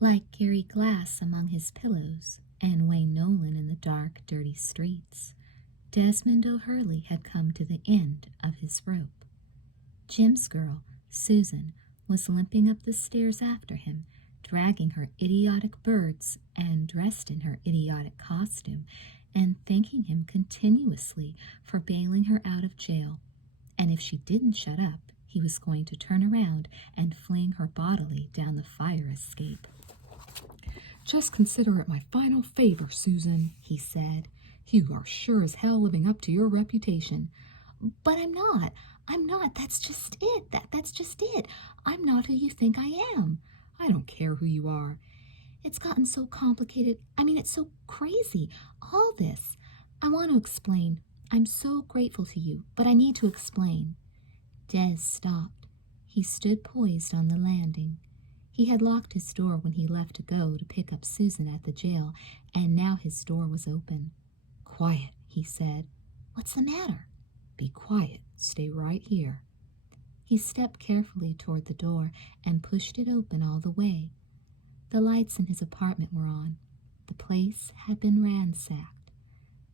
like Gary Glass among his pillows and Wayne Nolan in the dark, dirty streets. Desmond O'Hurley had come to the end of his rope. Jim's girl, Susan, was limping up the stairs after him, dragging her idiotic birds and dressed in her idiotic costume, and thanking him continuously for bailing her out of jail. And if she didn't shut up, he was going to turn around and fling her bodily down the fire escape. "Just consider it my final favor, Susan," he said. "You are sure as hell living up to your reputation." "But I'm not. That's just it. That's just it. I'm not who you think I am." "I don't care who you are." "It's gotten so complicated. It's so crazy. All this. I want to explain. I'm so grateful to you, but I need to explain." Des stopped. He stood poised on the landing. He had locked his door when he left to go to pick up Susan at the jail, and now his door was open. "Quiet," he said. "What's the matter?" "Be quiet. Stay right here." He stepped carefully toward the door and pushed it open all the way. The lights in his apartment were on. The place had been ransacked.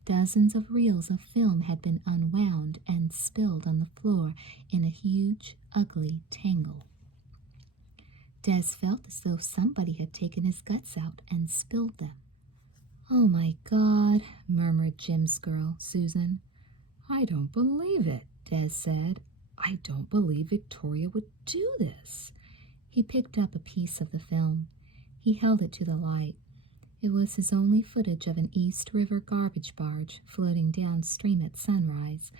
Dozens of reels of film had been unwound and spilled on the floor in a huge, ugly tangle. Des felt as though somebody had taken his guts out and spilled them. "Oh, my God," murmured Jim's girl, Susan. "I don't believe it," Des said. "I don't believe Victoria would do this." He picked up a piece of the film. He held it to the light. It was his only footage of an East River garbage barge floating downstream at sunrise,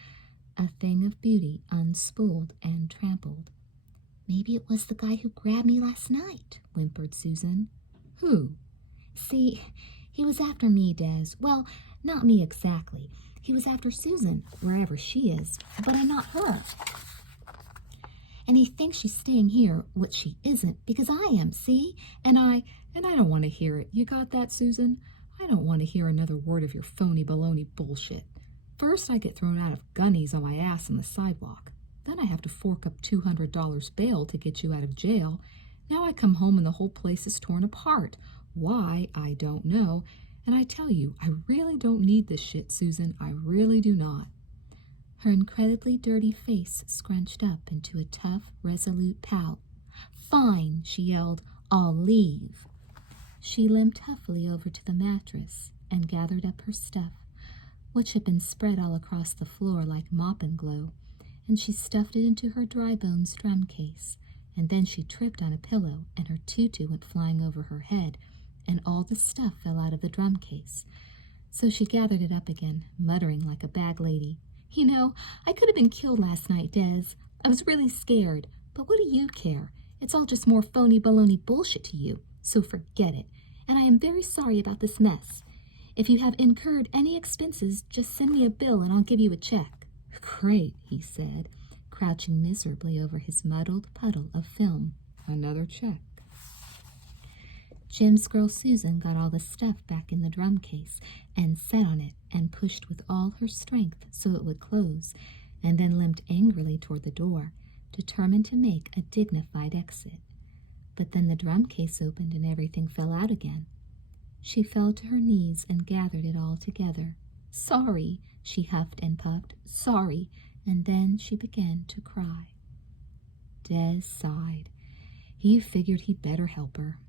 a thing of beauty unspooled and trampled. "Maybe it was the guy who grabbed me last night," whimpered Susan. "Who?" "See, he was after me, Des. Well, not me exactly. He was after Susan, wherever she is, but I'm not her. And he thinks she's staying here, which she isn't, because I am, see? And I don't want to hear it. You got that, Susan? I don't want to hear another word of your phony baloney bullshit. First, I get thrown out of gunnies on my ass on the sidewalk. Then I have to fork up $200 bail to get you out of jail. Now I come home and the whole place is torn apart. Why, I don't know. And I tell you, I really don't need this shit, Susan. I really do not." Her incredibly dirty face scrunched up into a tough, resolute pout. "Fine," she yelled. "I'll leave." She limped huffily over to the mattress and gathered up her stuff, which had been spread all across the floor like mop and glow, and she stuffed it into her dry bones drum case, and then she tripped on a pillow and her tutu went flying over her head, and all the stuff fell out of the drum case. So she gathered it up again, muttering like a bag lady. "You know, I could have been killed last night, Des. I was really scared, but what do you care? It's all just more phony baloney bullshit to you, so forget it. And I am very sorry about this mess. If you have incurred any expenses, just send me a bill and I'll give you a check." "Great," he said, crouching miserably over his muddled puddle of film. "Another check." Jim's girl Susan got all the stuff back in the drum case and sat on it and pushed with all her strength so it would close, and then limped angrily toward the door, determined to make a dignified exit. But then the drum case opened and everything fell out again. She fell to her knees and gathered it all together. "Sorry," she huffed and puffed. "Sorry." And then she began to cry. Des sighed. He figured he'd better help her.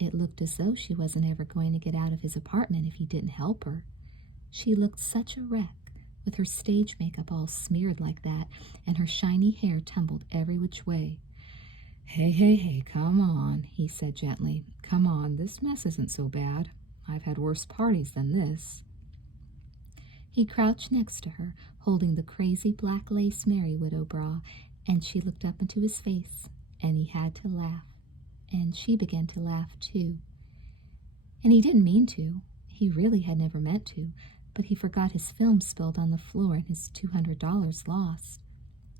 It looked as though she wasn't ever going to get out of his apartment if he didn't help her. She looked such a wreck, with her stage makeup all smeared like that, and her shiny hair tumbled every which way. Hey, come on," he said gently. "Come on, this mess isn't so bad. I've had worse parties than this." He crouched next to her, holding the crazy black lace Merry Widow bra, and she looked up into his face, and he had to laugh. And she began to laugh, too. And he didn't mean to. He really had never meant to, but he forgot his film spilled on the floor and his $200 lost.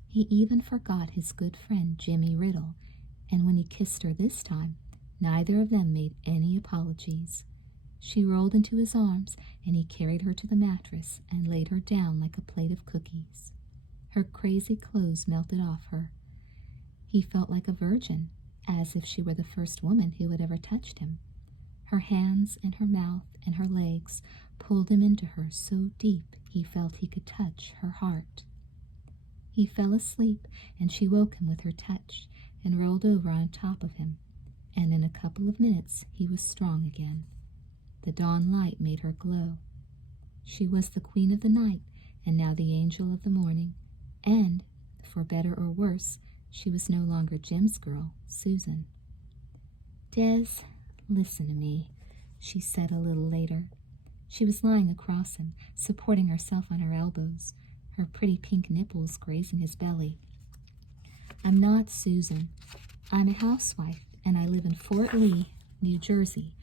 He even forgot his good friend Jimmy Riddle, and when he kissed her this time, neither of them made any apologies. She rolled into his arms, and he carried her to the mattress and laid her down like a plate of cookies. Her crazy clothes melted off her. He felt like a virgin, as if she were the first woman who had ever touched him. Her hands and her mouth and her legs pulled him into her so deep he felt he could touch her heart. He fell asleep, and she woke him with her touch and rolled over on top of him, and in a couple of minutes he was strong again. The dawn light made her glow. She was the queen of the night, and now the angel of the morning, and, for better or worse, she was no longer Jim's girl, Susan. "Des, listen to me," she said a little later. She was lying across him, supporting herself on her elbows, her pretty pink nipples grazing his belly. "I'm not Susan. I'm a housewife, and I live in Fort Lee, New Jersey.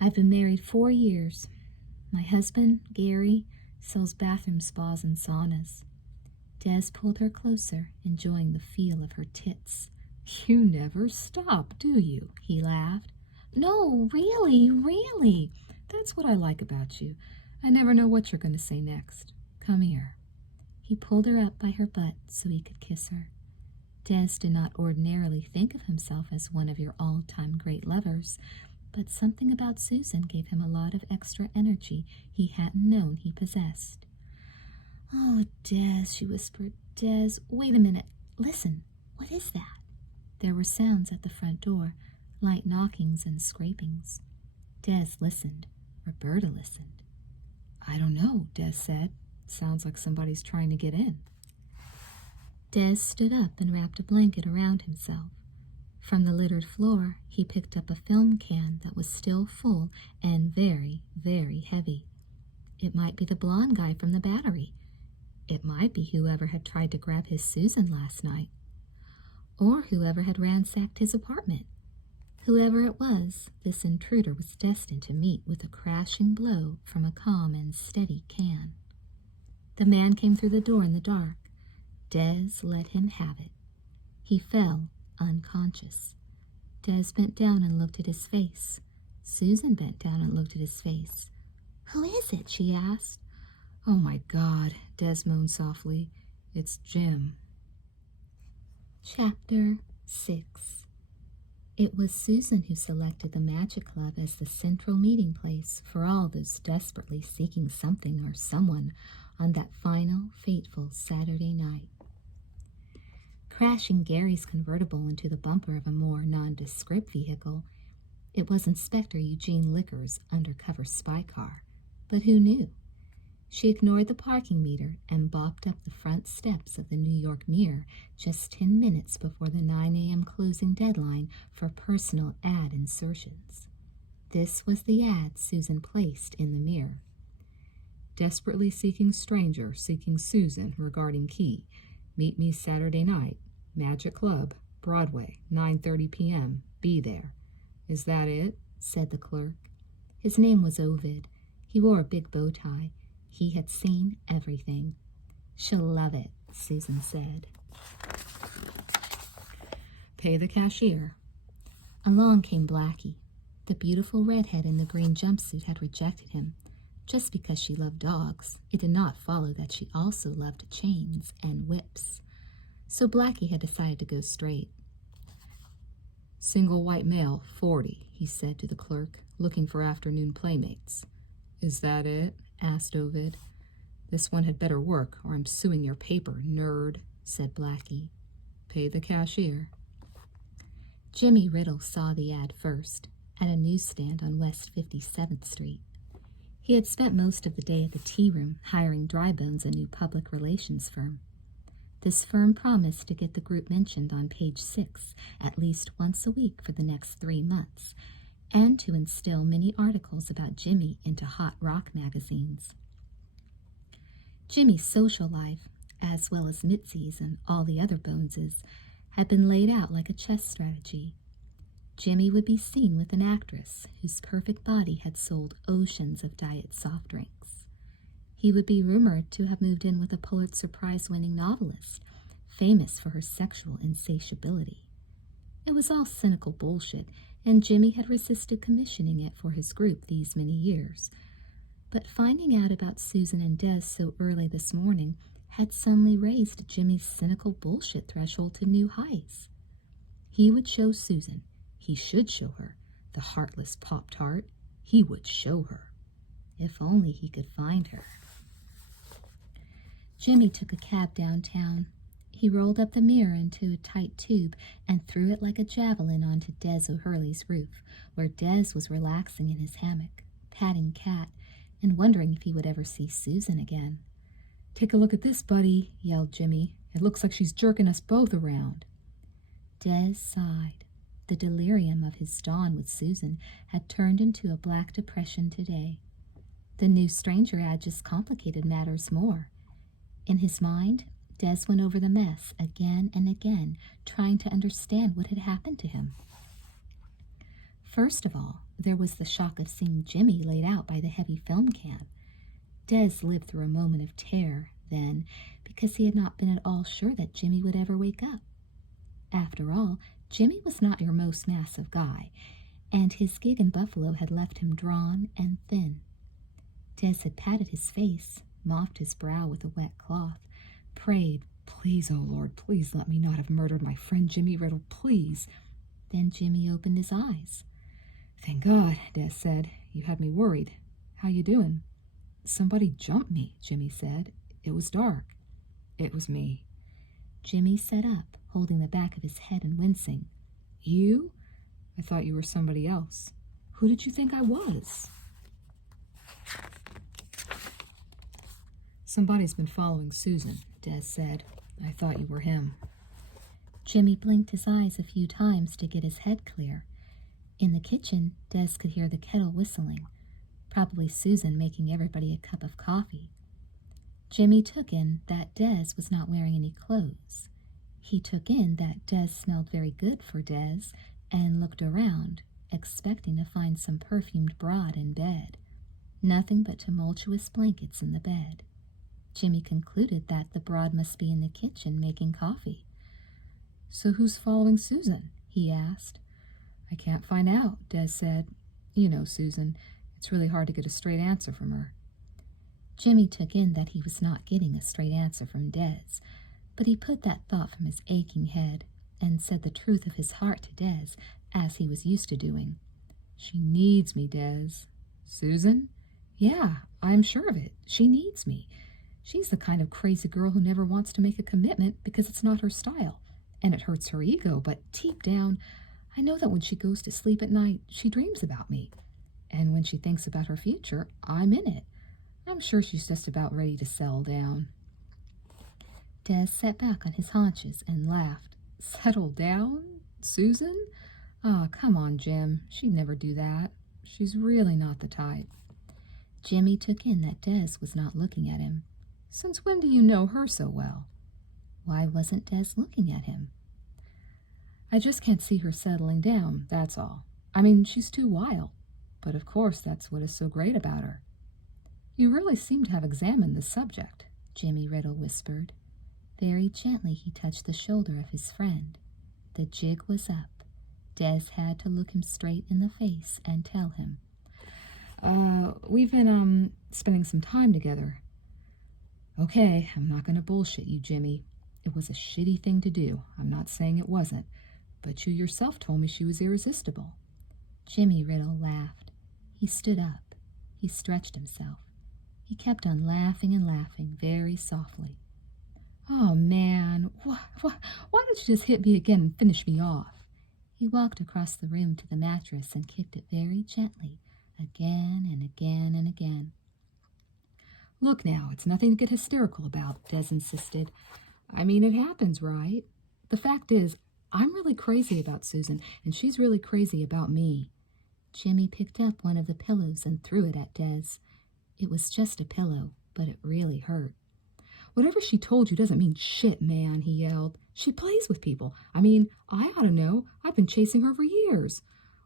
I've been married 4 years. My husband, Gary, sells bathroom spas and saunas." Des pulled her closer, enjoying the feel of her tits. You never stop, do you? He laughed. "No, really. That's what I like about you. I never know what you're going to say next. Come here." He pulled her up by her butt so he could kiss her. Des did not ordinarily think of himself as one of your all-time great lovers, but something about Susan gave him a lot of extra energy he hadn't known he possessed. "Oh, Des," she whispered. "Des, wait a minute. Listen, what is that?" There were sounds at the front door, light knockings and scrapings. Des listened. Roberta listened. "I don't know," Des said. "Sounds like somebody's trying to get in." Des stood up and wrapped a blanket around himself. From the littered floor, he picked up a film can that was still full and very, very heavy. It might be the blonde guy from the Battery. It might be whoever had tried to grab his Susan last night. Or whoever had ransacked his apartment. Whoever it was, this intruder was destined to meet with a crashing blow from a calm and steady can. The man came through the door in the dark. Des let him have it. He fell, unconscious. Des bent down and looked at his face. Susan bent down and looked at his face. "Who is it?" she asked. "Oh, my God," Des moaned softly. "It's Jim." Chapter 6. It was Susan who selected the Magic Club as the central meeting place for all those desperately seeking something or someone on that final, fateful Saturday night. Crashing Gary's convertible into the bumper of a more nondescript vehicle, it was Inspector Eugene Licker's undercover spy car. But who knew? She ignored the parking meter and bopped up the front steps of the New York Mirror just 10 minutes before the 9 a.m. closing deadline for personal ad insertions. This was the ad Susan placed in the Mirror. "Desperately seeking stranger, seeking Susan regarding key. Meet me Saturday night. Magic Club, Broadway, 9:30 p.m. Be there." "Is that it?" said the clerk. His name was Ovid. He wore a big bow tie. He had seen everything. "She'll love it," Susan said. "Pay the cashier." Along came Blackie. The beautiful redhead in the green jumpsuit had rejected him. Just because she loved dogs, it did not follow that she also loved chains and whips. So Blackie had decided to go straight. "Single white male, 40, he said to the clerk, "looking for afternoon playmates." "Is that it?" asked Ovid. "This one had better work, or I'm suing your paper, nerd," said Blackie. "Pay the cashier." Jimmy Riddle saw the ad first, at a newsstand on West 57th Street. He had spent most of the day at the tea room hiring Drybones, a new public relations firm. This firm promised to get the group mentioned on page 6 at least once a week for the next 3 months, and to instill many articles about Jimmy into hot rock magazines. Jimmy's social life, as well as Mitzi's and all the other Boneses, had been laid out like a chess strategy. Jimmy would be seen with an actress whose perfect body had sold oceans of diet soft drinks. He would be rumored to have moved in with a Pulitzer Prize-winning novelist, famous for her sexual insatiability. It was all cynical bullshit, and Jimmy had resisted commissioning it for his group these many years. But finding out about Susan and Des so early this morning had suddenly raised Jimmy's cynical bullshit threshold to new heights. He would show Susan. He should show her. The heartless Pop-Tart. He would show her. If only he could find her. Jimmy took a cab downtown. He rolled up the mirror into a tight tube and threw it like a javelin onto Des O'Hurley's roof, where Des was relaxing in his hammock, patting Cat, and wondering if he would ever see Susan again. "Take a look at this, buddy," yelled Jimmy. "It looks like she's jerking us both around." Des sighed. The delirium of his dawn with Susan had turned into a black depression today. The new stranger ad just complicated matters more. In his mind, Des went over the mess again and again, trying to understand what had happened to him. First of all, there was the shock of seeing Jimmy laid out by the heavy film can. Des lived through a moment of terror then, because he had not been at all sure that Jimmy would ever wake up. After all, Jimmy was not your most massive guy, and his gig in Buffalo had left him drawn and thin. Des had patted his face, mopped his brow with a wet cloth, prayed, "Please, oh Lord, please let me not have murdered my friend Jimmy Riddle, please." Then Jimmy opened his eyes. "Thank God," Des said. "You had me worried. How you doing?" "Somebody jumped me," Jimmy said. "It was dark." "It was me." Jimmy sat up, holding the back of his head and wincing. "You? I thought you were somebody else. Who did you think I was?" "Somebody's been following Susan," Des said. "I thought you were him." Jimmy blinked his eyes a few times to get his head clear. In the kitchen, Des could hear the kettle whistling, probably Susan making everybody a cup of coffee. Jimmy took in that Des was not wearing any clothes. He took in that Des smelled very good for Des and looked around, expecting to find some perfumed broad in bed. Nothing but tumultuous blankets in the bed. Jimmy concluded that the broad must be in the kitchen making coffee. "So who's following Susan?" he asked. "I can't find out," Des said. "You know Susan. It's really hard to get a straight answer from her." Jimmy took in that he was not getting a straight answer from Des, but he put that thought from his aching head and said the truth of his heart to Des, as he was used to doing. "She needs me, Des." "Susan?" "Yeah, I'm sure of it. She needs me. She's the kind of crazy girl who never wants to make a commitment because it's not her style, and it hurts her ego, but deep down, I know that when she goes to sleep at night, she dreams about me. And when she thinks about her future, I'm in it. I'm sure she's just about ready to settle down." Des sat back on his haunches and laughed. "Settle down? Susan? Ah, come on, Jim. She'd never do that. She's really not the type." Jimmy took in that Des was not looking at him. "Since when do you know her so well?" Why wasn't Des looking at him? "I just can't see her settling down, that's all. I mean, she's too wild. But of course, that's what is so great about her." "You really seem to have examined the subject," Jimmy Riddle whispered. Very gently he touched the shoulder of his friend. The jig was up. Des had to look him straight in the face and tell him. We've been, spending some time together." "Okay, I'm not going to bullshit you, Jimmy. It was a shitty thing to do. I'm not saying it wasn't. But you yourself told me she was irresistible." Jimmy Riddle laughed. He stood up. He stretched himself. He kept on laughing and laughing, very softly. "Oh, man, why don't you just hit me again and finish me off?" He walked across the room to the mattress and kicked it very gently, again and again and again. "Look now, it's nothing to get hysterical about," Des insisted. "I mean, it happens, right? The fact is, I'm really crazy about Susan, and she's really crazy about me." Jimmy picked up one of the pillows and threw it at Des. It was just a pillow, but it really hurt. "Whatever she told you doesn't mean shit, man," he yelled. "She plays with people. I mean, I ought to know. I've been chasing her for years."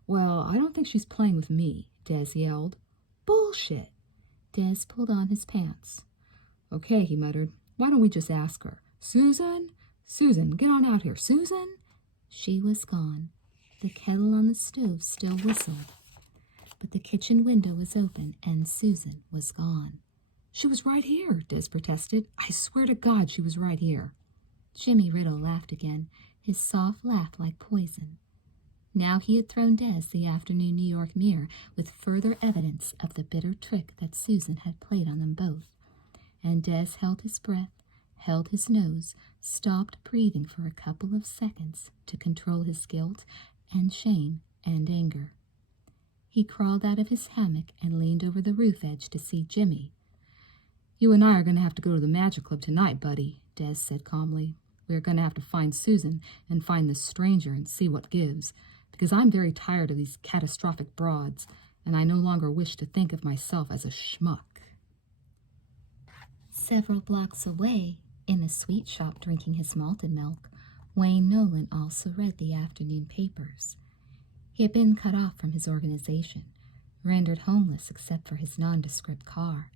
"Well, I don't think she's playing with me," Des yelled. "Bullshit." Des pulled on his pants. "Okay," he muttered. "Why don't we just ask her? Susan? Susan, get on out here. Susan?" She was gone. The kettle on the stove still whistled. But the kitchen window was open, and Susan was gone. "She was right here," Des protested. "I swear to God she was right here." Jimmy Riddle laughed again. his soft laugh like poison. Now he had thrown Des the afternoon New York mirror with further evidence of the bitter trick that Susan had played on them both, and Des held his breath, held his nose, stopped breathing for a couple of seconds to control his guilt and shame and anger. He crawled out of his hammock and leaned over the roof edge to see Jimmy. "You and I are going to have to go to the Magic Club tonight, buddy," Des said calmly. "We are going to have to find Susan and find this stranger and see what gives, because I'm very tired of these catastrophic broads, and I no longer wish to think of myself as a schmuck." Several blocks away, in a sweet shop drinking his malted milk, Wayne Nolan also read the afternoon papers. He had been cut off from his organization, rendered homeless except for his nondescript car.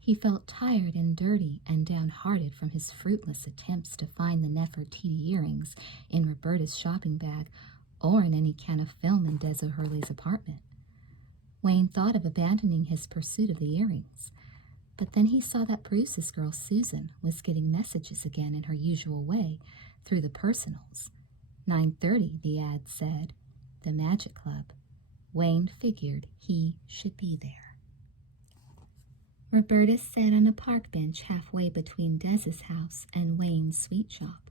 He felt tired and dirty and downhearted from his fruitless attempts to find the Nefertiti earrings in Roberta's shopping bag or in any can of film in Des O'Hurley's apartment. Wayne thought of abandoning his pursuit of the earrings, but then he saw that Bruce's girl Susan was getting messages again in her usual way through the personals. 9:30, the ad said. The Magic Club. Wayne figured he should be there. Roberta sat on a park bench halfway between Des's house and Wayne's sweet shop.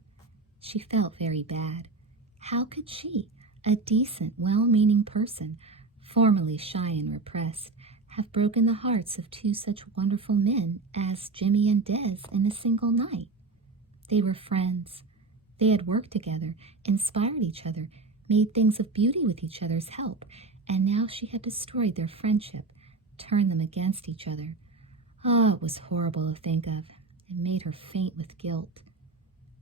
She felt very bad. How could she, a decent, well-meaning person, formerly shy and repressed, have broken the hearts of two such wonderful men as Jimmy and Des in a single night? They were friends. They had worked together, inspired each other, made things of beauty with each other's help, and now she had destroyed their friendship, turned them against each other. Oh, it was horrible to think of. It made her faint with guilt.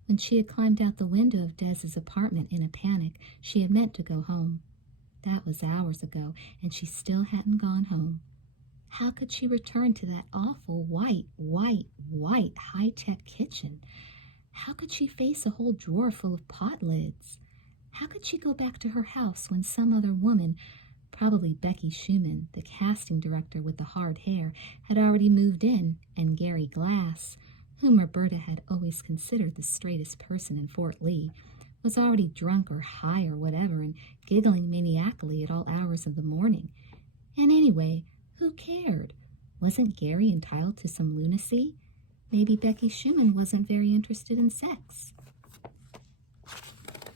When she had climbed out the window of Des's apartment in a panic, she had meant to go home. That was hours ago, and she still hadn't gone home. How could she return to that awful white, high-tech kitchen? How could she face a whole drawer full of pot lids? How could she go back to her house when some other woman, probably Becky Schumann, the casting director with the hard hair, had already moved in, and Gary Glass, whom Roberta had always considered the straightest person in Fort Lee, was already drunk or high or whatever and giggling maniacally at all hours of the morning? And anyway, who cared? Wasn't Gary entitled to some lunacy? Maybe Becky Schumann wasn't very interested in sex.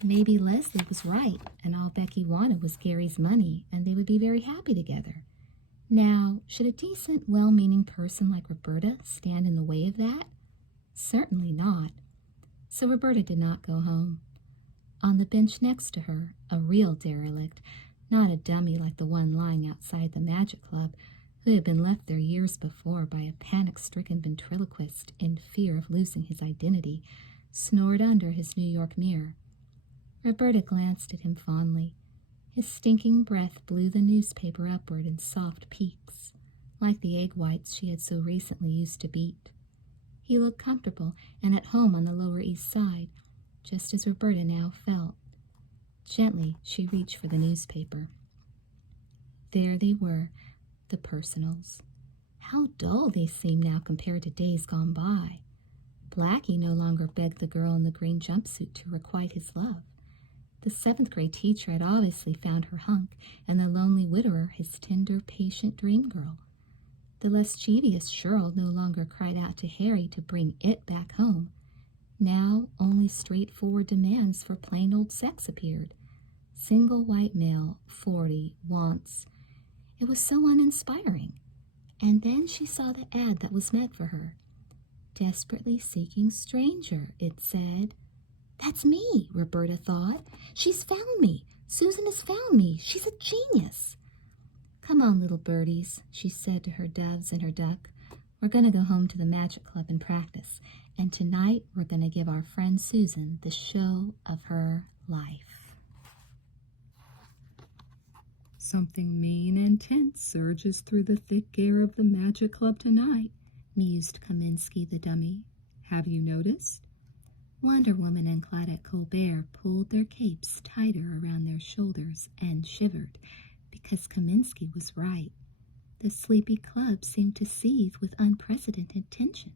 Maybe Leslie was right, and all Becky wanted was Gary's money, and they would be very happy together. Now, should a decent, well-meaning person like Roberta stand in the way of that? Certainly not. So Roberta did not go home. On the bench next to her, a real derelict, not a dummy like the one lying outside the Magic Club, who had been left there years before by a panic-stricken ventriloquist in fear of losing his identity, snored under his New York mirror. Roberta glanced at him fondly. His stinking breath blew the newspaper upward in soft peaks, like the egg whites she had so recently used to beat. He looked comfortable and at home on the Lower East Side, just as Roberta now felt. Gently, she reached for the newspaper. There they were, the personals. How dull they seemed now compared to days gone by. Blackie no longer begged the girl in the green jumpsuit to requite his love. The 7th grade teacher had obviously found her hunk, and the lonely widower his tender, patient dream girl. The lascivious Cheryl no longer cried out to Harry to bring it back home. Now only straightforward demands for plain old sex appeared. Single white male, 40, wants. It was so uninspiring. And then she saw the ad that was meant for her. Desperately seeking stranger, it said. That's me, Roberta thought. She's found me. Susan has found me. She's a genius. Come on, little birdies, she said to her doves and her duck. We're going to go home to the Magic Club and practice. And tonight we're going to give our friend Susan the show of her life. Something mean and tense surges through the thick air of the Magic Club tonight, mused Kaminsky the dummy. Have you noticed? Wonder Woman and Claudette Colbert pulled their capes tighter around their shoulders and shivered, because Kaminsky was right. The sleepy club seemed to seethe with unprecedented tension.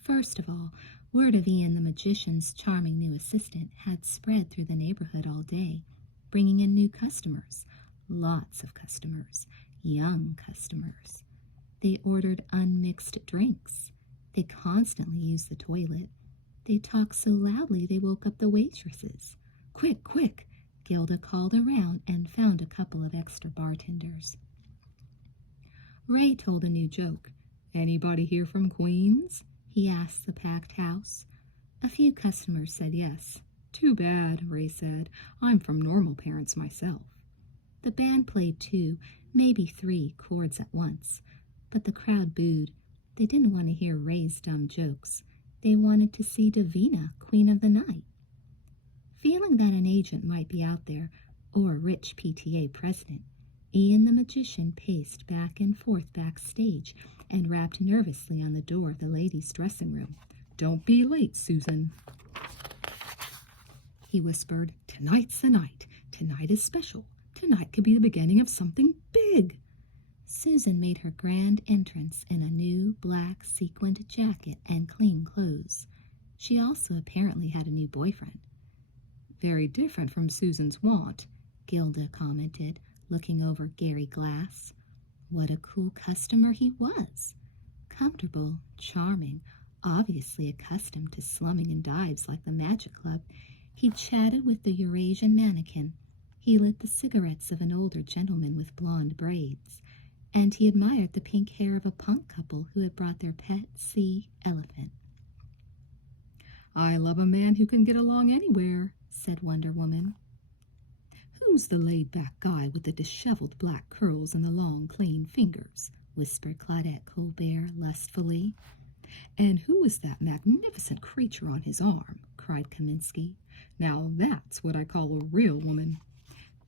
First of all, Word of Ian the magician's charming new assistant had spread through the neighborhood all day, bringing in new customers, lots of customers, young customers. They ordered unmixed drinks. They constantly used the toilet. They talked so loudly they woke up the waitresses. Quick, quick! Gilda called around and found a couple of extra bartenders. Ray told a new joke. "Anybody here from Queens?" he asked the packed house. A few customers said yes. "Too bad," Ray said. "I'm from normal parents myself." The band played 2, maybe 3 chords at once, but the crowd booed. They didn't want to hear Ray's dumb jokes. They wanted to see Davina, Queen of the Night. Feeling that an agent might be out there, or a rich PTA president, Ian the magician paced back and forth backstage and rapped nervously on the door of the ladies' dressing room. "Don't be late, Susan," he whispered. "Tonight's the night. Tonight is special. Tonight could be the beginning of something big." Susan made her grand entrance in a new black sequined jacket and clean clothes. She also apparently had a new boyfriend. "Very different from Susan's wont," Gilda commented, looking over Gary Glass. What a cool customer he was. Comfortable, charming, obviously accustomed to slumming in dives like the Magic Club, he chatted with the Eurasian mannequin. He lit the cigarettes of an older gentleman with blonde braids, and he admired the pink hair of a punk couple who had brought their pet sea elephant. "I love a man who can get along anywhere," said Wonder Woman. "Who's the laid-back guy with the disheveled black curls and the long, clean fingers?" whispered Claudette Colbert lustfully. "And who is that magnificent creature on his arm?" cried Kaminsky. "Now that's what I call a real woman.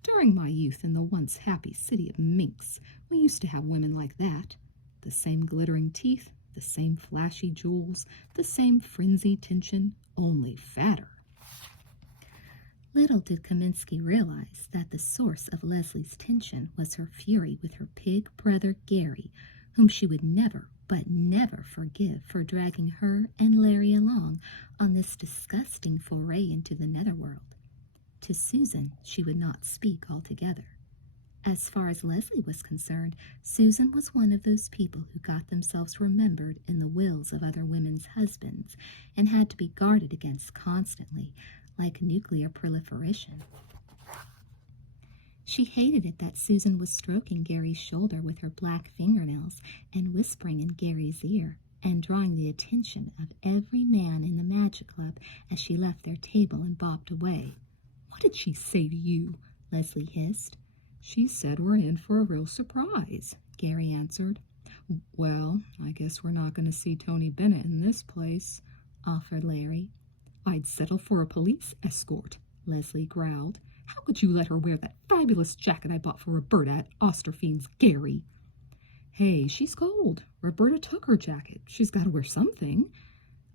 During my youth in the once happy city of minks, we used to have women like that. The same glittering teeth, the same flashy jewels, the same frenzied tension, only fatter." Little did Kaminsky realize that the source of Leslie's tension was her fury with her pig brother Gary, whom she would never, but never forgive for dragging her and Larry along on this disgusting foray into the netherworld. To Susan, she would not speak altogether. As far as Leslie was concerned, Susan was one of those people who got themselves remembered in the wills of other women's husbands and had to be guarded against constantly, like nuclear proliferation. She hated it that Susan was stroking Gary's shoulder with her black fingernails and whispering in Gary's ear and drawing the attention of every man in the Magic Club as she left their table and bopped away. "What did she say to you?" Leslie hissed. "She said we're in for a real surprise," Gary answered. "Well, I guess we're not going to see Tony Bennett in this place," offered Larry. "I'd settle for a police escort," Leslie growled. "How could you let her wear that fabulous jacket I bought for Roberta at Osterfiend's, Gary?" "Hey, she's cold. Roberta took her jacket. She's got to wear something."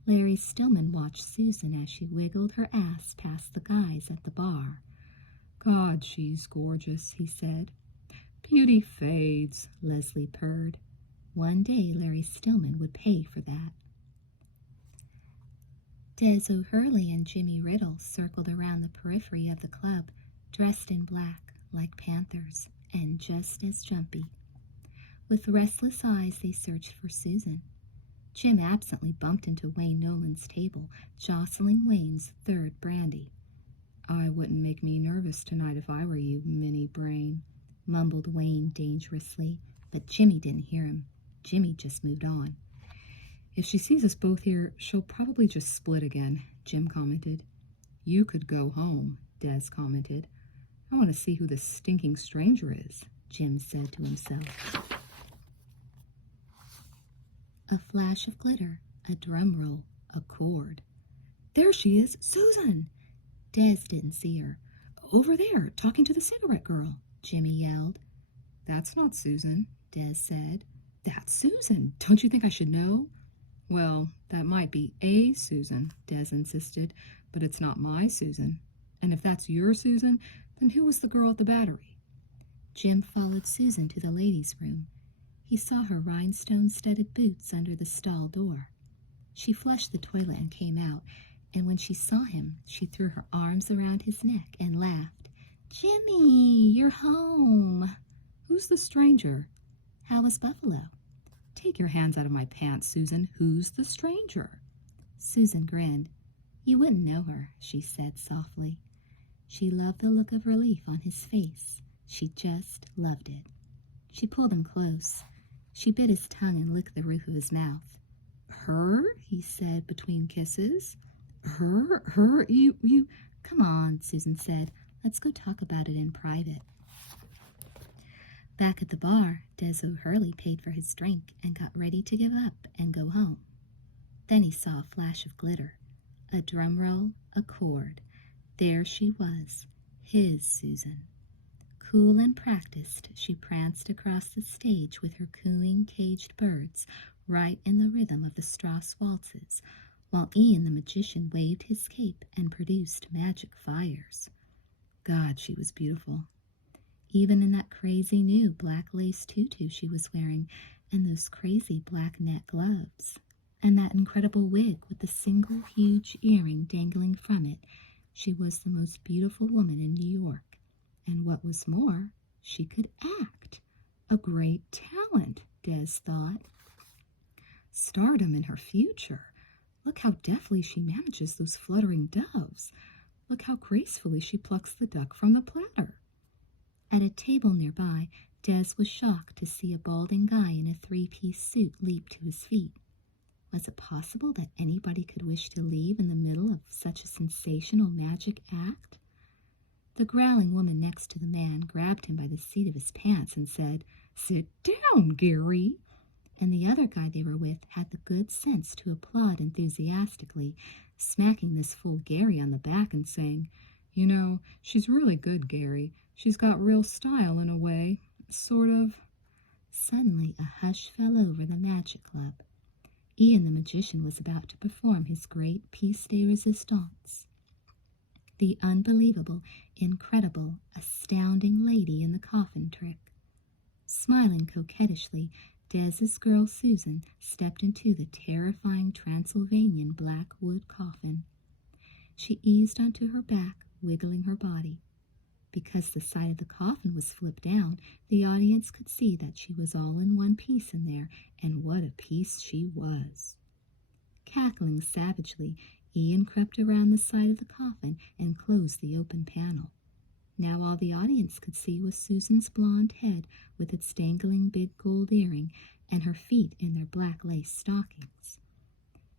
Larry Stillman watched Susan as she wiggled her ass past the guys at the bar. "God, she's gorgeous," he said. "Beauty fades," Leslie purred. One day Larry Stillman would pay for that. Des O'Hurley and Jimmy Riddle circled around the periphery of the club, dressed in black like panthers, and just as jumpy. With restless eyes they searched for Susan. Jim absently bumped into Wayne Nolan's table, jostling Wayne's third brandy. "I wouldn't make me nervous tonight if I were you, Minnie Brain," mumbled Wayne dangerously, but Jimmy didn't hear him. Jimmy just moved on. "If she sees us both here, she'll probably just split again," Jim commented. "You could go home," Des commented. "I want to see who this stinking stranger is," Jim said to himself. A flash of glitter, a drum roll, a chord. "There she is, Susan!" Des didn't see her. "Over there, talking to the cigarette girl," Jimmy yelled. "That's not Susan," Des said. "That's Susan. Don't you think I should know?" "Well, that might be a Susan," Des insisted, "but it's not my Susan. And if that's your Susan, then who was the girl at the Battery?" Jim followed Susan to the ladies' room. He saw her rhinestone-studded boots under the stall door. She flushed the toilet and came out, and when she saw him, she threw her arms around his neck and laughed. "Jimmy, you're home." "Who's the stranger?" "How was Buffalo?" "Take your hands out of my pants, Susan. Who's the stranger?" Susan grinned. "You wouldn't know her," she said softly. She loved the look of relief on his face. She just loved it. She pulled him close. She bit his tongue and licked the roof of his mouth. "Her?" he said between kisses. Her, you... "Come on," Susan said. "Let's go talk about it in private." Back at the bar, Des O'Hurley paid for his drink and got ready to give up and go home. Then he saw a flash of glitter, a drum roll, a chord. There she was, his Susan. Cool and practiced, she pranced across the stage with her cooing caged birds right in the rhythm of the Strauss waltzes, while Ian the magician waved his cape and produced magic fires. God, she was beautiful. Even in that crazy new black lace tutu she was wearing, and those crazy black net gloves, and that incredible wig with the single huge earring dangling from it, she was the most beautiful woman in New York. And what was more, she could act. A great talent, Des thought. Stardom in her future. Look how deftly she manages those fluttering doves. Look how gracefully she plucks the duck from the platter. At a table nearby, Des was shocked to see a balding guy in a three-piece suit leap to his feet. Was it possible that anybody could wish to leave in the middle of such a sensational magic act? The growling woman next to the man grabbed him by the seat of his pants and said, "Sit down, Gary." And the other guy they were with had the good sense to applaud enthusiastically, smacking this fool Gary on the back and saying, "You know, she's really good, Gary. She's got real style in a way, sort of." Suddenly a hush fell over the magic club. Ian the magician was about to perform his great piece de resistance. The unbelievable, incredible, astounding lady in the coffin trick. Smiling coquettishly, Des's girl Susan stepped into the terrifying Transylvanian black wood coffin. She eased onto her back, wiggling her body. Because the side of the coffin was flipped down, the audience could see that she was all in one piece in there, and what a piece she was. Cackling savagely, Ian crept around the side of the coffin and closed the open panel. Now all the audience could see was Susan's blonde head with its dangling big gold earring and her feet in their black lace stockings.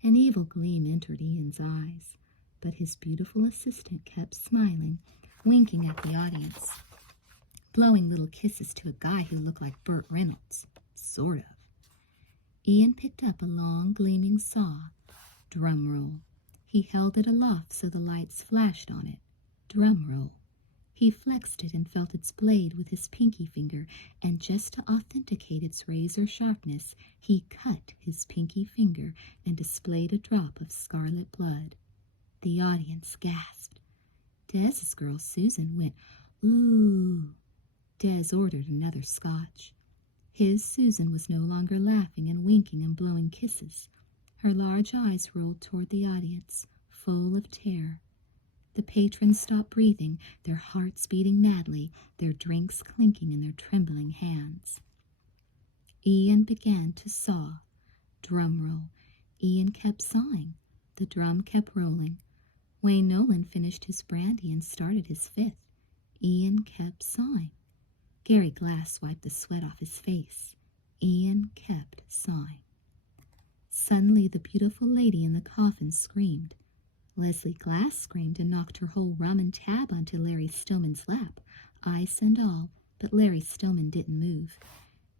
An evil gleam entered Ian's eyes, but his beautiful assistant kept smiling, winking at the audience, blowing little kisses to a guy who looked like Burt Reynolds, sort of. Ian picked up a long, gleaming saw. Drum roll. He held it aloft so the lights flashed on it. Drum roll. He flexed it and felt its blade with his pinky finger, and just to authenticate its razor sharpness, he cut his pinky finger and displayed a drop of scarlet blood. The audience gasped. Des's girl Susan went, "Ooh." Des ordered another scotch. His Susan was no longer laughing and winking and blowing kisses. Her large eyes rolled toward the audience, full of terror. The patrons stopped breathing, their hearts beating madly, their drinks clinking in their trembling hands. Ian began to saw. Drum roll. Ian kept sawing. The drum kept rolling. Wayne Nolan finished his brandy and started his fifth. Ian kept sawing. Gary Glass wiped the sweat off his face. Ian kept sawing. Suddenly the beautiful lady in the coffin screamed. Leslie Glass screamed and knocked her whole rum and tab onto Larry Stillman's lap, ice and all, but Larry Stillman didn't move.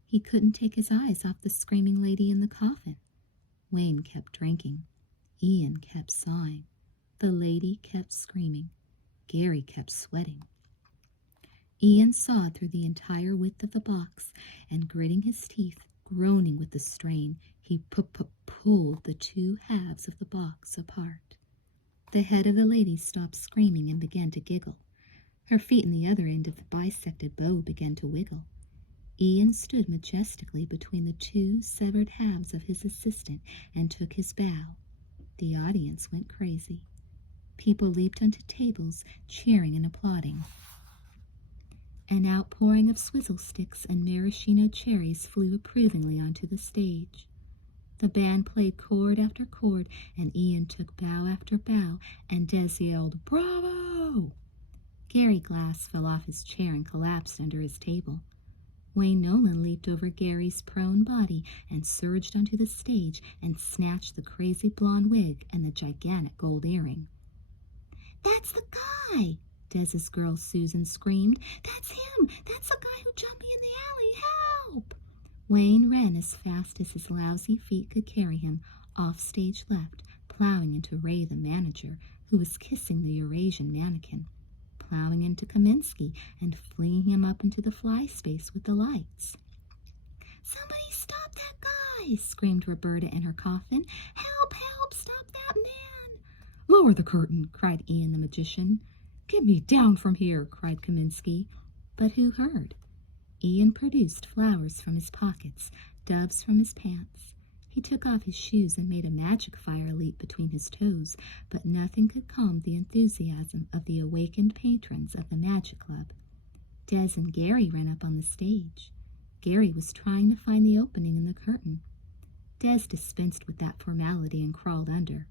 He couldn't take his eyes off the screaming lady in the coffin. Wayne kept drinking. Ian kept sawing. The lady kept screaming. Gary kept sweating. Ian sawed through the entire width of the box, and gritting his teeth, groaning with the strain, he pulled the two halves of the box apart. The head of the lady stopped screaming and began to giggle. Her feet in the other end of the bisected bow began to wiggle. Ian stood majestically between the two severed halves of his assistant and took his bow. The audience went crazy. People leaped onto tables, cheering and applauding. An outpouring of swizzle sticks and maraschino cherries flew approvingly onto the stage. The band played chord after chord, and Ian took bow after bow, and Des yelled, "Bravo!" Gary Glass fell off his chair and collapsed under his table. Wayne Nolan leaped over Gary's prone body and surged onto the stage and snatched the crazy blonde wig and the gigantic gold earring. "That's the guy!" Dez's girl Susan screamed. "That's him! That's the guy who jumped me in the alley! Help!" Wayne ran as fast as his lousy feet could carry him, off stage left, plowing into Ray the manager, who was kissing the Eurasian mannequin, plowing into Kaminsky and flinging him up into the fly space with the lights. "Somebody stop that guy!" screamed Roberta in her coffin. "Help! Help! Stop that man!" "Lower the curtain!" cried Ian the magician. "Get me down from here!" cried Kaminsky. But who heard? Ian produced flowers from his pockets, doves from his pants. He took off his shoes and made a magic fire leap between his toes, but nothing could calm the enthusiasm of the awakened patrons of the Magic Club. Des and Gary ran up on the stage. Gary was trying to find the opening in the curtain. Des dispensed with that formality and crawled under.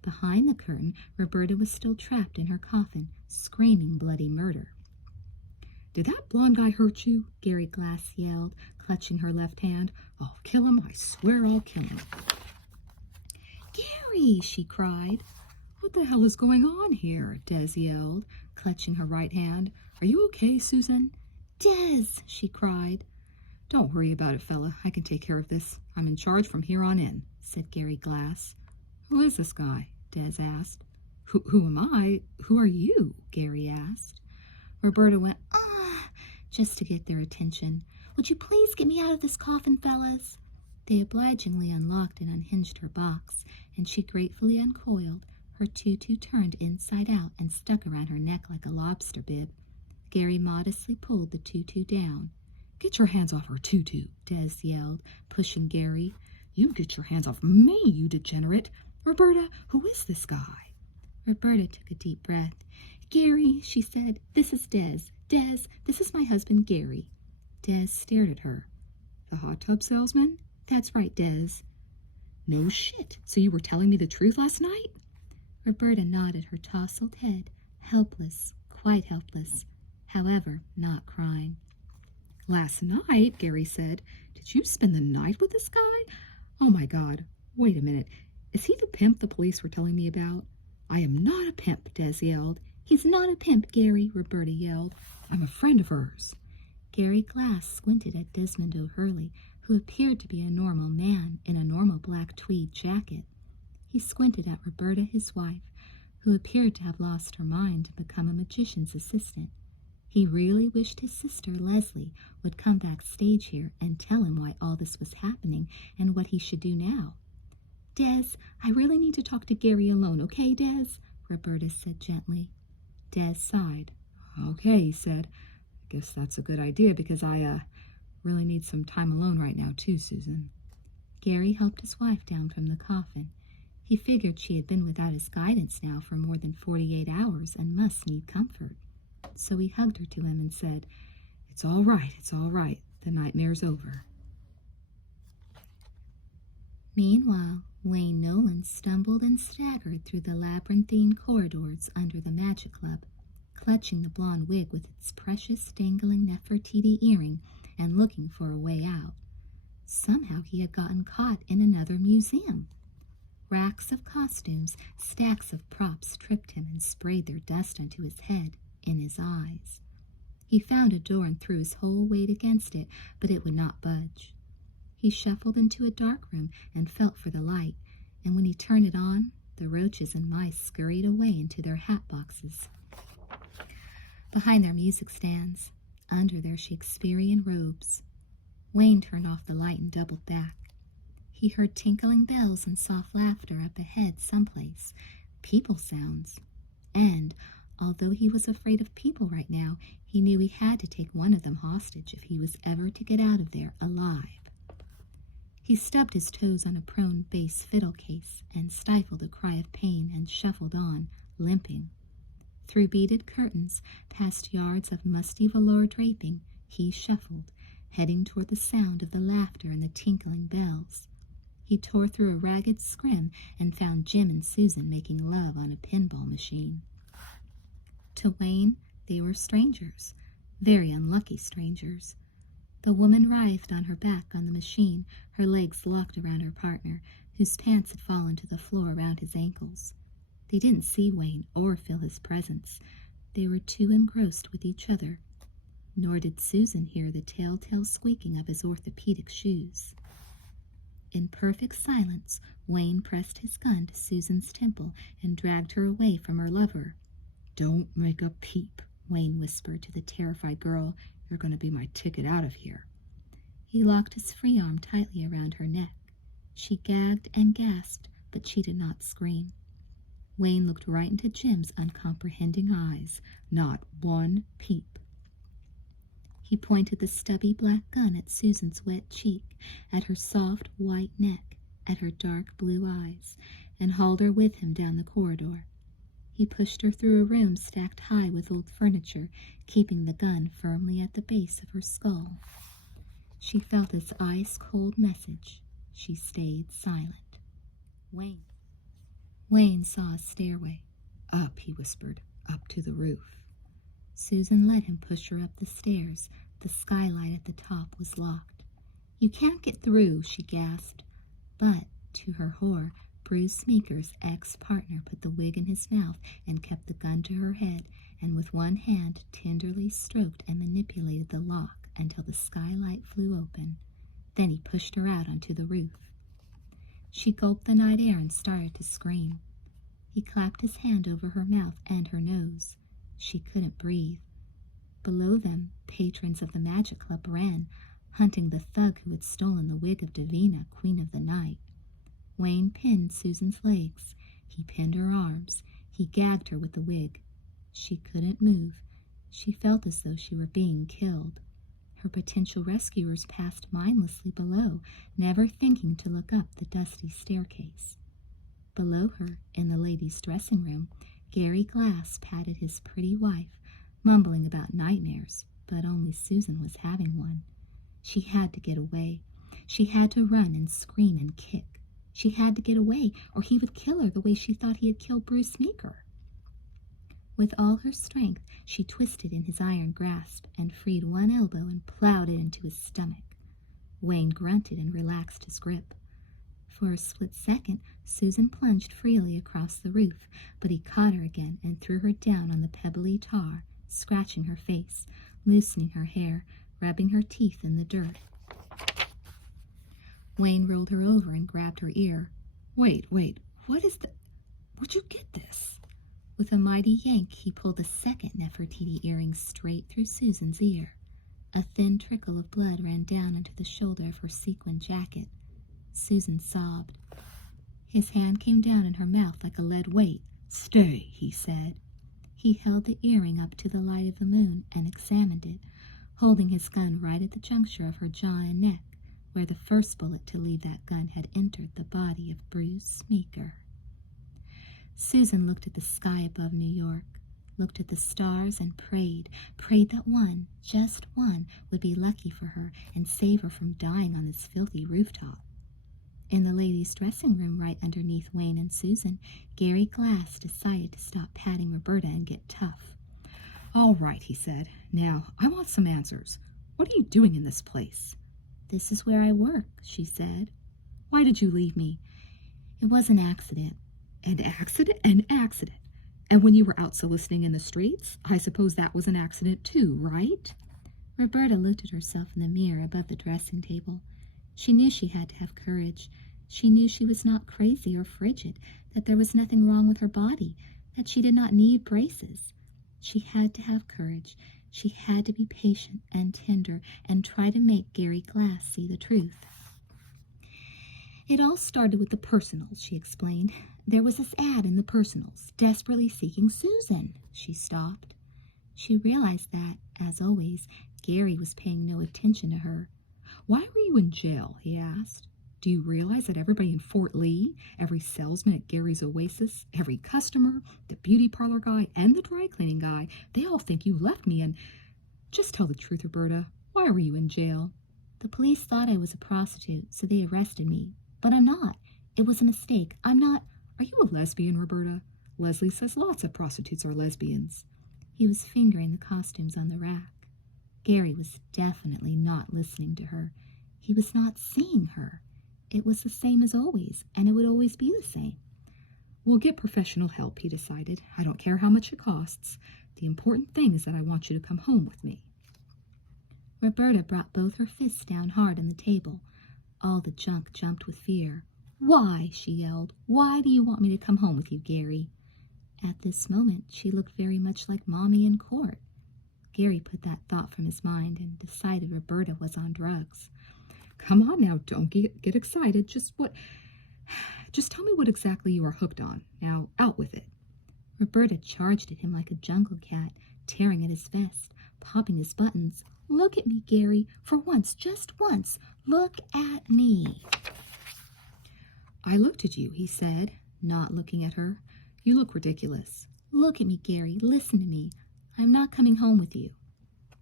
Behind the curtain, Roberta was still trapped in her coffin, screaming bloody murder. "Did that blonde guy hurt you?" Gary Glass yelled, clutching her left hand. "I'll kill him, I swear I'll kill him." "Gary!" she cried. "What the hell is going on here?" Des yelled, clutching her right hand. "Are you okay, Susan?" "Des!" she cried. "Don't worry about it, fella. I can take care of this. I'm in charge from here on in," said Gary Glass. "Who is this guy?" Des asked. Who am I? Who are you?" Gary asked. Roberta went, "Ah," just to get their attention. "Would you please get me out of this coffin, fellas?" They obligingly unlocked and unhinged her box, and she gratefully uncoiled. Her tutu turned inside out and stuck around her neck like a lobster bib. Gary modestly pulled the tutu down. "Get your hands off her tutu," Des yelled, pushing Gary. "You get your hands off me, you degenerate. Roberta, who is this guy?" Roberta took a deep breath. "Gary," she said, "this is Des. Des, this is my husband, Gary." Des stared at her. "The hot tub salesman?" "That's right, Des." "No shit. So you were telling me the truth last night?" Roberta nodded her tousled head, helpless, quite helpless, however, not crying. "Last night," Gary said. "Did you spend the night with this guy? Oh my God. Wait a minute. Is he the pimp the police were telling me about?" "I am not a pimp," Des yelled. "He's not a pimp, Gary," Roberta yelled. "I'm a friend of hers." Gary Glass squinted at Desmond O'Hurley, who appeared to be a normal man in a normal black tweed jacket. He squinted at Roberta, his wife, who appeared to have lost her mind and become a magician's assistant. He really wished his sister, Leslie, would come backstage here and tell him why all this was happening and what he should do now. "Des, I really need to talk to Gary alone, okay, Des?" Roberta said gently. Des sighed. "Okay," he said. "I guess that's a good idea because I really need some time alone right now too, Susan." Gary helped his wife down from the coffin. He figured she had been without his guidance now for more than 48 hours and must need comfort. So he hugged her to him and said, It's all right. The nightmare's over." Meanwhile, Wayne Nolan stumbled and staggered through the labyrinthine corridors under the Magic Club, clutching the blonde wig with its precious dangling Nefertiti earring and looking for a way out. Somehow he had gotten caught in another museum. Racks of costumes, stacks of props tripped him and sprayed their dust onto his head, in his eyes. He found a door and threw his whole weight against it, but it would not budge. He shuffled into a dark room and felt for the light, and when he turned it on, the roaches and mice scurried away into their hat boxes. Behind their music stands, under their Shakespearean robes. Wayne turned off the light and doubled back. He heard tinkling bells and soft laughter up ahead someplace, people sounds. And, although he was afraid of people right now, he knew he had to take one of them hostage if he was ever to get out of there alive. He stubbed his toes on a prone bass fiddle case and stifled a cry of pain and shuffled on, limping. Through beaded curtains, past yards of musty velour draping, he shuffled, heading toward the sound of the laughter and the tinkling bells. He tore through a ragged scrim and found Jim and Susan making love on a pinball machine. To Wayne, they were strangers, very unlucky strangers. The woman writhed on her back on the machine, her legs locked around her partner, whose pants had fallen to the floor around his ankles. They didn't see Wayne or feel his presence. They were too engrossed with each other. Nor did Susan hear the telltale squeaking of his orthopedic shoes. In perfect silence, Wayne pressed his gun to Susan's temple and dragged her away from her lover. "Don't make a peep," Wayne whispered to the terrified girl. "You're going to be my ticket out of here." He locked his free arm tightly around her neck. She gagged and gasped, but she did not scream. Wayne looked right into Jim's uncomprehending eyes. "Not one peep." He pointed the stubby black gun at Susan's wet cheek, at her soft white neck, at her dark blue eyes, and hauled her with him down the corridor. He pushed her through a room stacked high with old furniture, keeping the gun firmly at the base of her skull. She felt its ice-cold message. She stayed silent. Wayne saw a stairway. "Up," he whispered, "up to the roof." Susan let him push her up the stairs. The skylight at the top was locked. "You can't get through," she gasped. But, to her horror, Bruce Meeker's ex-partner put the wig in his mouth and kept the gun to her head, and with one hand tenderly stroked and manipulated the lock until the skylight flew open. Then he pushed her out onto the roof. She gulped the night air and started to scream. He clapped his hand over her mouth and her nose. She couldn't breathe. Below them, patrons of the Magic Club ran, hunting the thug who had stolen the wig of Davina, Queen of the Night. Wayne pinned Susan's legs. He pinned her arms. He gagged her with the wig. She couldn't move. She felt as though she were being killed. Her potential rescuers passed mindlessly below, never thinking to look up the dusty staircase. Below her, in the ladies' dressing room, Gary Glass patted his pretty wife, mumbling about nightmares, but only Susan was having one. She had to get away. She had to run and scream and kick. She had to get away, or he would kill her the way she thought he had killed Bruce Meeker. With all her strength, she twisted in his iron grasp and freed one elbow and plowed it into his stomach. Wayne grunted and relaxed his grip. For a split second, Susan plunged freely across the roof, but he caught her again and threw her down on the pebbly tar, scratching her face, loosening her hair, rubbing her teeth in the dirt. Wayne rolled her over and grabbed her ear. Wait, what is the... Where'd you get this?" With a mighty yank, he pulled the second Nefertiti earring straight through Susan's ear. A thin trickle of blood ran down into the shoulder of her sequin jacket. Susan sobbed. His hand came down in her mouth like a lead weight. "Stay," he said. He held the earring up to the light of the moon and examined it, holding his gun right at the juncture of her jaw and neck, where the first bullet to leave that gun had entered the body of Bruce Meeker. Susan looked at the sky above New York, looked at the stars and prayed that one, just one, would be lucky for her and save her from dying on this filthy rooftop. In the ladies' dressing room right underneath Wayne and Susan, Gary Glass decided to stop patting Roberta and get tough. "All right," he said. "Now, I want some answers. What are you doing in this place?" "This is where I work," she said. "Why did you leave me?" "It was an accident." "An accident? An accident. And when you were out soliciting in the streets, I suppose that was an accident too, right?" Roberta looked at herself in the mirror above the dressing table. She knew she had to have courage. She knew she was not crazy or frigid, that there was nothing wrong with her body, that she did not need braces. She had to have courage. She had to be patient and tender and try to make Gary Glass see the truth. "It all started with the Personals," she explained. "There was this ad in the Personals, desperately seeking Susan." She stopped. She realized that, as always, Gary was paying no attention to her. "Why were you in jail?" he asked. Do you realize that everybody in Fort Lee, every salesman at Gary's Oasis, every customer, the beauty parlor guy, and the dry cleaning guy, they all think you left me and... Just tell the truth, Roberta. Why were you in jail? The police thought I was a prostitute, so they arrested me. But I'm not. It was a mistake. I'm not... Are you a lesbian, Roberta? Leslie says lots of prostitutes are lesbians. He was fingering the costumes on the rack. Gary was definitely not listening to her. He was not seeing her. It was the same as always, and it would always be the same. We'll get professional help, he decided. I don't care how much it costs. The important thing is that I want you to come home with me. Roberta brought both her fists down hard on the table. All the junk jumped with fear. Why? She yelled. Why do you want me to come home with you, Gary? At this moment, she looked very much like Mommy in court. Gary put that thought from his mind and decided Roberta was on drugs. Come on now, don't get excited. Just tell me what exactly you are hooked on. Now, out with it. Roberta charged at him like a jungle cat, tearing at his vest, popping his buttons. Look at me, Gary. For once, just once. Look at me. I looked at you, he said, not looking at her. You look ridiculous. Look at me, Gary. Listen to me. I'm not coming home with you.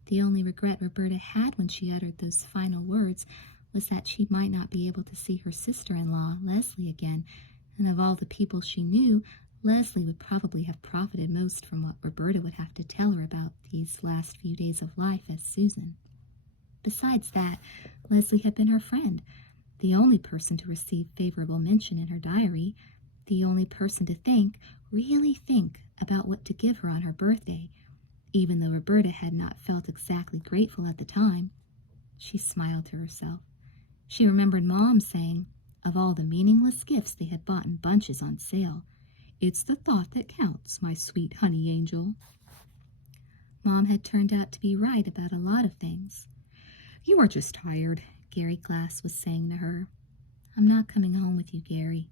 The only regret Roberta had when she uttered those final words was that she might not be able to see her sister-in-law, Leslie, again, and of all the people she knew, Leslie would probably have profited most from what Roberta would have to tell her about these last few days of life as Susan. Besides that, Leslie had been her friend, the only person to receive favorable mention in her diary, the only person to really think about what to give her on her birthday, even though Roberta had not felt exactly grateful at the time. She smiled to herself. She remembered Mom saying, of all the meaningless gifts they had bought in bunches on sale, "It's the thought that counts, my sweet honey angel." Mom had turned out to be right about a lot of things. You are just tired, Gary Glass was saying to her. I'm not coming home with you, Gary.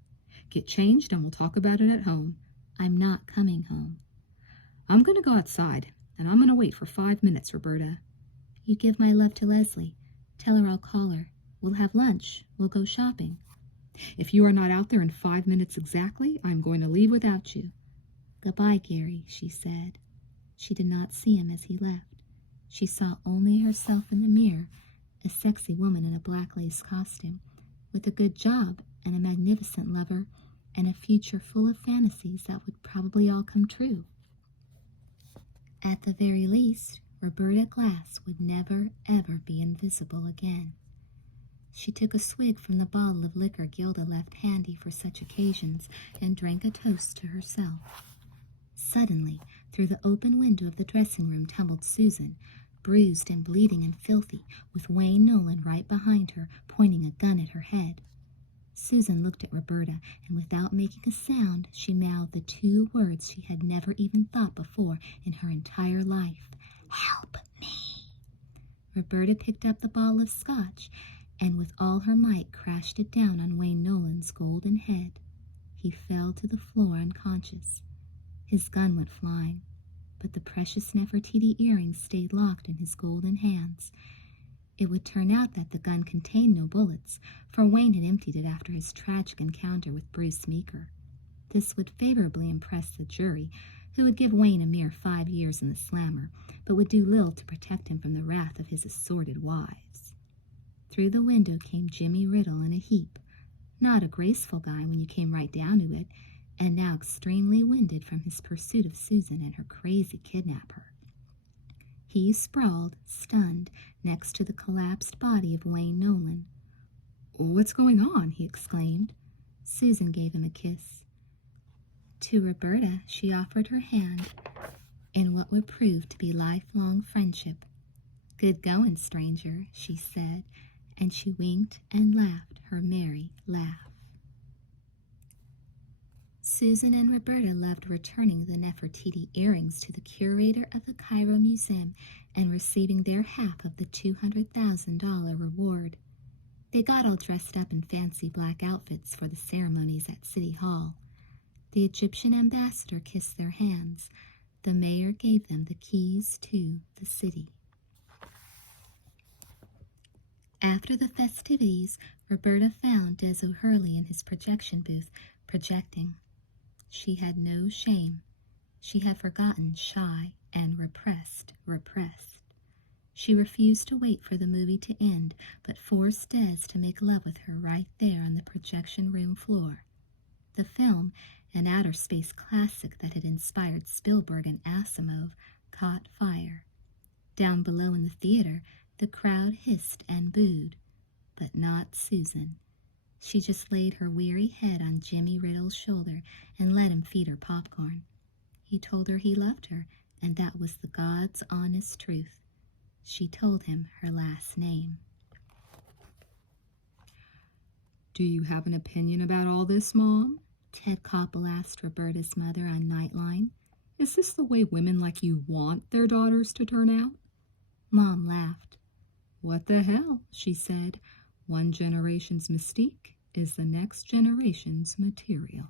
Get changed and we'll talk about it at home. I'm not coming home. I'm going to go outside, and I'm going to wait for 5 minutes, Roberta. You give my love to Leslie. Tell her I'll call her. We'll have lunch. We'll go shopping. If you are not out there in 5 minutes exactly, I'm going to leave without you. Goodbye, Gary, she said. She did not see him as he left. She saw only herself in the mirror, a sexy woman in a black lace costume, with a good job and a magnificent lover and a future full of fantasies that would probably all come true. At the very least, Roberta Glass would never, ever be invisible again. She took a swig from the bottle of liquor Gilda left handy for such occasions and drank a toast to herself. Suddenly, through the open window of the dressing room tumbled Susan, bruised and bleeding and filthy, with Wayne Nolan right behind her, pointing a gun at her head. Susan looked at Roberta, and without making a sound, she mouthed the 2 words she had never even thought before in her entire life. Help me! Roberta picked up the bottle of scotch, and with all her might crashed it down on Wayne Nolan's golden head. He fell to the floor unconscious. His gun went flying, but the precious Nefertiti earrings stayed locked in his golden hands. It would turn out that the gun contained no bullets, for Wayne had emptied it after his tragic encounter with Bruce Meeker. This would favorably impress the jury, who would give Wayne a mere 5 years in the slammer, but would do little to protect him from the wrath of his assorted wives. Through the window came Jimmy Riddle in a heap, not a graceful guy when you came right down to it, and now extremely winded from his pursuit of Susan and her crazy kidnapper. He sprawled, stunned, next to the collapsed body of Wayne Nolan. "What's going on?" he exclaimed. Susan gave him a kiss. To Roberta, she offered her hand in what would prove to be lifelong friendship. "Good going, stranger," she said, and she winked and laughed her merry laugh. Susan and Roberta loved returning the Nefertiti earrings to the curator of the Cairo Museum and receiving their half of the $200,000 reward. They got all dressed up in fancy black outfits for the ceremonies at City Hall. The Egyptian ambassador kissed their hands. The mayor gave them the keys to the city. After the festivities, Roberta found Des O'Hurley in his projection booth, projecting. She had no shame. She had forgotten shy and repressed. She refused to wait for the movie to end, but forced Des to make love with her right there on the projection room floor. The film, an outer space classic that had inspired Spielberg and Asimov, caught fire. Down below in the theater, the crowd hissed and booed, but not Susan. She just laid her weary head on Jimmy Riddle's shoulder and let him feed her popcorn. He told her he loved her, and that was the God's honest truth. She told him her last name. Do you have an opinion about all this, Mom? Ted Koppel asked Roberta's mother on Nightline. Is this the way women like you want their daughters to turn out? Mom laughed. What the hell, she said. One generation's mystique is the next generation's material.